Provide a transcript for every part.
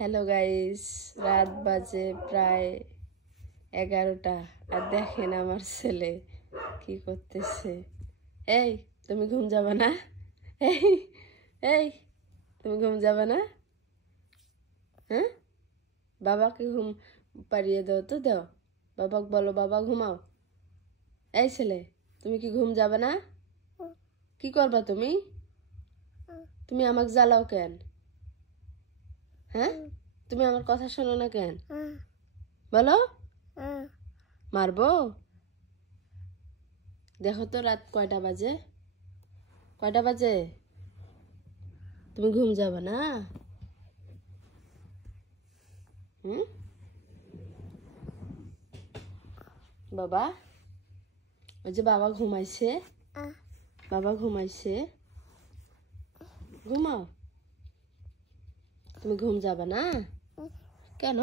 Hello guys, রাত বাজে প্রায় 11টা। আর দেখেন আমার ছেলে কি করতেছে। এই তুমি ঘুম যাবে না? এই এই তুমি ঘুম যাবে না? হ্যাঁ, বাবাকে ঘুম পাড়িয়ে দাও তো, দাও বাবাকে, বলো বাবা ঘুমাও। এই ছেলে, তুমি কি ঘুম যাবে না? কি করবা তুমি? তুমি আমাকে জ্বালাও কেন? হ্যাঁ, তুমি আমার কথা শোনো না কেন? বলো, মারবো? দেখো তো রাত কয়টা বাজে? কয়টা বাজে? তুমি ঘুম যাবে না? বাবা, ওই যে বাবা ঘুমাইছে, বাবা ঘুমাইছে, ঘুমাও। তুমি ঘুম যাবে না কেন?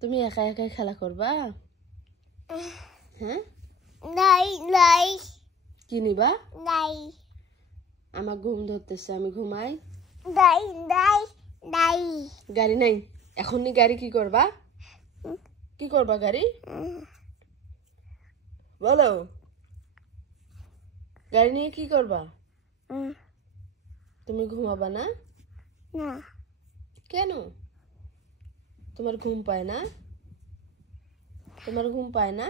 তুমি একা একাই খেলা করবা? হ্যাঁ, নাই নাই কি নিবা? নাই আমার ঘুম ধরতেছে, আমি ঘুমাই। নাই নাই নাই গাড়ি নাই, এখনই গাড়ি কি করবা? কি করবা গাড়ি? বলো, গাড়ি নিয়ে কি করবা? তুমি ঘুমাবা না না কেন? তোমার ঘুম পায় না? তোমার ঘুম পায় না?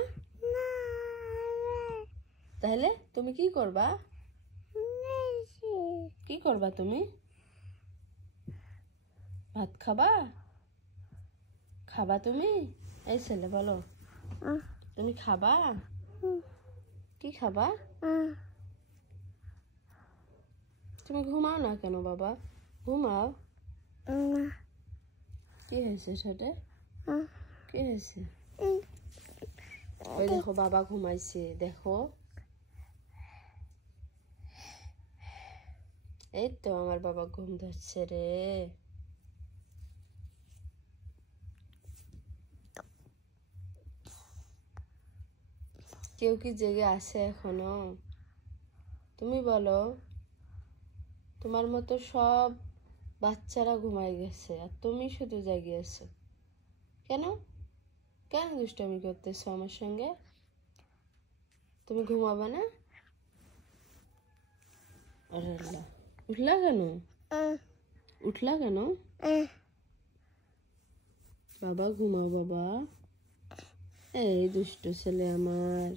তাহলে তুমি কি করবা? কি করবা তুমি? ভাত খাবা? খাবা তুমি? এই ছেলে বলো, তুমি খাবা? কি খাবা? তুমি ঘুমাও না কেন বাবা? ঘুমাও। কি হয়েছে সেটা? কি হয়েছে? ওই দেখো বাবা ঘুমাইছে, দেখো। এই তো আমার বাবা ঘুম ধরছে রে। কেউ কি জেগে আছে এখনো? তুমি বলো। তোমার মতো সব বাচ্চারা ঘুমাই গেছে আর তুমি শুধু জেগে আছো কেন? কেন দুষ্টামি করতেছো আমার সঙ্গে? তুমি ঘুমাবে না? আরে আল্লাহ, উঠলা কেন? উঠলা কেন? বাবা ঘুমাও বাবা। এই দুষ্টু ছেলে আমার।